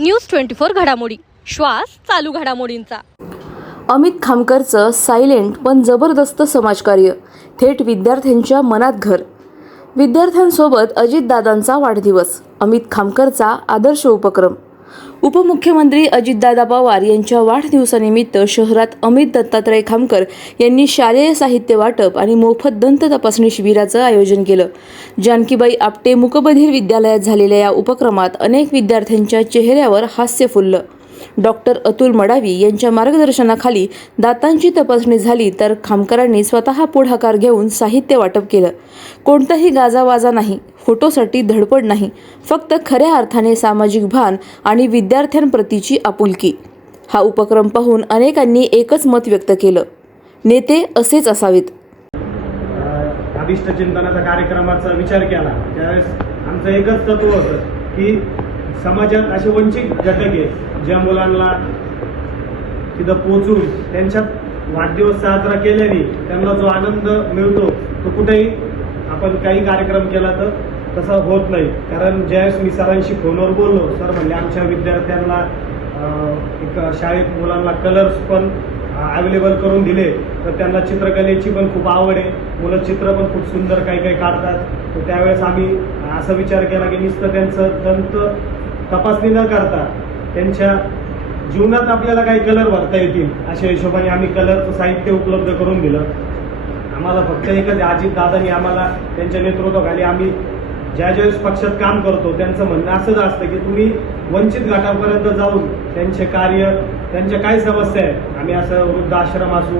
News twenty four घडामोडी. श्वास चालू घडामोडींचा. अमित खामकरचं सायलेंट पण जबरदस्त समाजकार्य. थेट विद्यार्थ्यांच्या मनात घर. विद्यार्थ्यांसोबत अजितदादांचा वाढदिवस. अमित खामकरचा आदर्श उपक्रम. उपमुख्यमंत्री अजितदादा पवार यांच्या वाढदिवसानिमित्त शहरात अमित दत्तात्रय खामकर यांनी शालेय साहित्य वाटप आणि मोफत दंत तपासणी शिबिराचं आयोजन केलं. जानकीबाई आपटे मुकबधीर विद्यालयात झालेल्या या उपक्रमात अनेक विद्यार्थ्यांच्या चेहऱ्यावर हास्य फुललं. डॉक्टर अतुल मडावी यांच्या मार्गदर्शनाखाली दातांची तपासणी झाली तर खामकरांनी स्वतः पुढाकार घेऊन साहित्य वाटप केलं. कोणताही गाजावाजा नाही फोटोसाठी धडपड नाही फक्त खऱ्या अर्थाने सामाजिक भान आणि विद्यार्थ्यांप्रतीची आपुलकी. हा उपक्रम पाहून अनेकांनी एकच मत व्यक्त केलं. नेते असेच असावेत. अभिष्ट चिंतनाचा कार्यक्रमाचा विचार केला. त्यावेळेस आमचं एकच तत्व होतं की समाजात असे वंचित घटक आहेत ज्या मुलांना तिथं पोचून त्यांच्यात वाढदिवस साजरा केल्याने त्यांना जो आनंद मिळतो तो कुठेही आपण काही कार्यक्रम केला तर तसा होत नाही. कारण ज्यावेळेस मी सरांशी फोनवर बोललो सर म्हणजे आमच्या विद्यार्थ्यांना एक शाळेत मुलांना कलर्स पण अवेलेबल करून दिले तर त्यांना चित्रकलेची पण खूप आवड आहे. मुलं चित्र पण खूप सुंदर काही काही काढतात. तर त्यावेळेस आम्ही असा विचार केला की नुसतं त्यांचं दंत तपासणी न करता त्यांच्या जीवनात आपल्याला काही कलर भरता येतील अशा हिशोबाने आम्ही कलरचं साहित्य उपलब्ध करून दिलं. आम्हाला फक्त एकच अजित दादानी आम्हाला त्यांच्या नेतृत्वाखाली आम्ही ज्या ज्या पक्षात काम करतो त्यांचं म्हणणं असंच असतं की तुम्ही वंचित गटापर्यंत जाऊन त्यांचे कार्य त्यांच्या काय समस्या आहेत आम्ही असं वृद्धाश्रम असू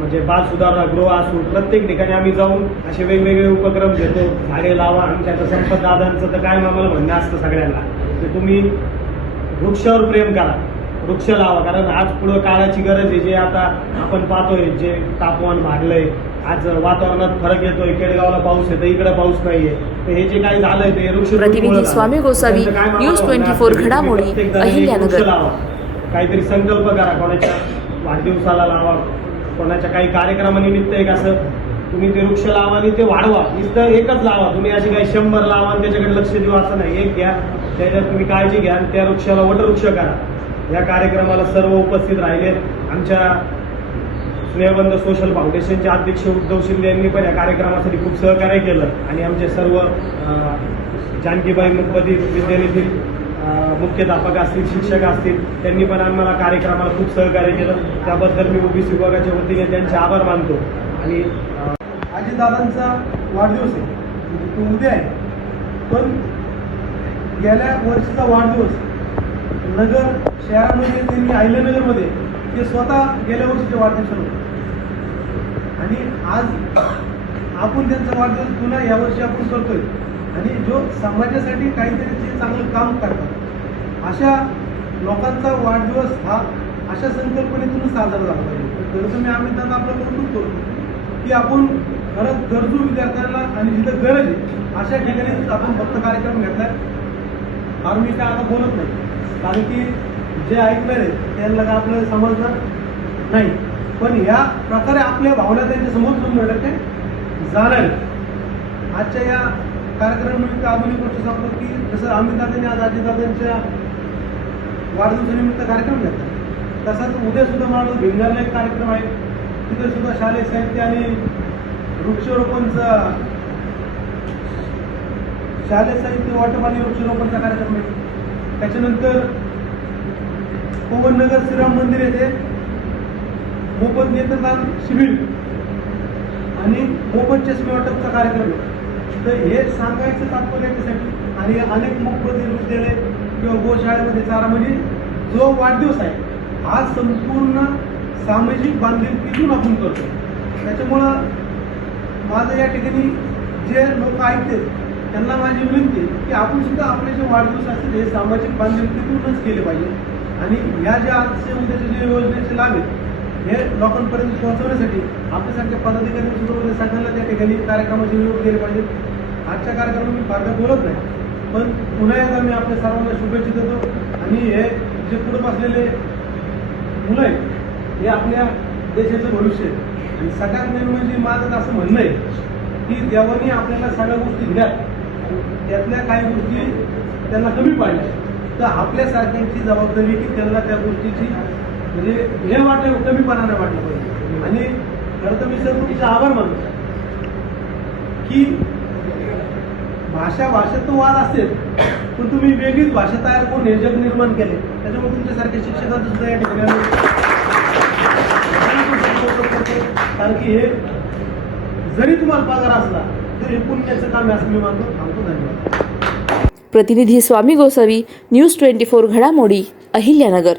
म्हणजे बाल सुधारणा गृह असू प्रत्येक ठिकाणी आम्ही जाऊन असे वेगवेगळे उपक्रम घेतो. झाडे लावा आमच्या आता संपत दादांचं तर काय आम्हाला म्हणणं असतं सगळ्यांना. की तुम्ही वृक्षावर प्रेम करा वृक्ष लावा. कारण आज पुढं काळाची गरज आहे. जे आता आपण पाहतोय जे तापमान वाढलंय आज वातावरणात फरक येतोय. केडगावला पाऊस येतो इकडे पाऊस नाहीये. तर हे जे काही झालंय ते वृक्ष प्रतिनिधी स्वामी गोसावी, न्यूज 24 घडामोडी, अहिल्यानगर. काहीतरी संकल्प करा कोणाच्या वाढदिवसाला लावा. कोणाच्या काही कार्यक्रमानिमित्त एक असं तुम्ही ते वृक्ष लावा आणि ते वाढवा. नुसतं एकच लावा. तुम्ही असे काही शंभर लावा आणि त्याच्याकडे लक्ष देऊ असं नाही. एक घ्या. त्याच्यात तुम्ही काळजी घ्या आणि त्या वृक्षाला वटवृक्ष करा. या कार्यक्रमाला सर्व उपस्थित राहिले आमच्या स्नेहबंध सोशल फाउंडेशनचे अध्यक्ष उद्धव शिंदे यांनी पण या कार्यक्रमासाठी खूप सहकार्य केलं. आणि आमचे सर्व जानकीबाई मुखपती विद्यालयातील मुख्याध्यापक असतील शिक्षक असतील त्यांनी पण आम्हाला कार्यक्रमाला खूप सहकार्य केलं. त्याबद्दल मी ओबीसी विभागाच्या वतीने त्यांचे आभार मानतो. आणि आजीदादांचा अजितदादांचा वाढदिवस आहे. म्हणजे तो उद्या आहे. पण गेल्या वर्षीचा वाढदिवस नगर शहरामध्ये त्यांनी अहिल्यानगरमध्ये ते स्वतः गेल्या वर्षीचे वाढदिवस होते आणि आज आपण त्यांचा वाढदिवस पुन्हा यावर्षी आपण करतोय आणि जो समाजासाठी काहीतरी ते चांगलं काम करतात. अशा लोकांचा वाढदिवस हा अशा संकल्पनेतून साजरा झाला पाहिजे. मी आम्ही त्यांना आपलं कौतुक करतो की आपण खरंच गरजू विद्यार्थ्यांना आणि जिथं गरज आहे अशा ठिकाणीच आपण फक्त कार्यक्रम घेतलाय. कारण मी काय आता बोलत नाही. कारण की जे ऐकणार आहे त्यांना काय आपल्याला समजणार नाही. पण या प्रकारे आपल्या भावना त्यांच्यासमोर शंभर टक्के जाणार आजच्या या कार्यक्रमानिमित्त म्हणजे अजून एक गोष्ट सांगतो की जसं अमितदादांनी आज अजितदादांच्या वाढदिवसानिमित्त कार्यक्रम घेतला. तसाच उद्या सुद्धा मला भिंगारला एक कार्यक्रम आहे. तिथे सुद्धा शालेय साहित्य आणि वृक्षारोपणचा शालेय साहित्य वाटप आणि वृक्षारोपणचा कार्यक्रम आहे. त्याच्यानंतर पवननगर श्रीराम मंदिर येथे मोफत नेत्रदान शिबिर आणि मोफत चष्मे वाटपचा कार्यक्रम आहे. तर हे सांगायचं तात्पर्य याच्यासाठी. आणि अनेक मुखपती विद्यालय किंवा गोशाळेमध्ये चारा म्हणजे जो वाढदिवस आहे हा संपूर्ण सामाजिक बांधिलकीतून आपण करतो. त्याच्यामुळं माझं या ठिकाणी जे लोक ऐकतात त्यांना माझी विनंती की आपण सुद्धा आपले जे वाढदिवस असतील हे सामाजिक बांधिलकीतूनच केले पाहिजे. आणि ह्या ज्या आजचे उद्याचे जे योजनेचे लाभ आहेत हे लोकांपर्यंत पोहोचवण्यासाठी आपल्यासारख्या पदाधिकारी सुद्धा सगळ्यांना त्या ठिकाणी कार्यक्रमाचे नियोग केले पाहिजे. आजच्या कार्यक्रमात मी फारदा बोलत नाही पण पुन्हा एकदा मी आपल्या सर्वांना शुभेच्छा देतो. आणि हे जे पुढे बसलेले मुलं आहेत हे आपल्या देशाचं भविष्य आहे. आणि सगळ्यात मेन म्हणजे माझं असं म्हणणं आहे की देवाने आपल्याला सगळ्या गोष्टी दिल्या. त्यातल्या काही गोष्टी त्यांना कमी पाडल्या. तर आपल्यासारख्यांची जबाबदारी की त्यांना त्या गोष्टीची म्हणजे हे वाटलं कमीपणा वाटलं पाहिजे. आणि खरं तर मी सर तुमचे आभार मानतो. की भाषा भाषेत तो वाद असेल पण तुम्ही वेगळीच भाषा तयार करून हे जग निर्माण केले त्याच्यामुळे तुमच्यासारख्या शिक्षकांचं सुद्धा या ठिकाणी कारण की हे जरी तुम्हाला पगार असला तरी हे पुण्याचं काम आहे असं मी मानतो. थांबतो धन्यवाद. प्रतिनिधी Swami Gosavi news twenty four घडामोडी अहिल्यानगर.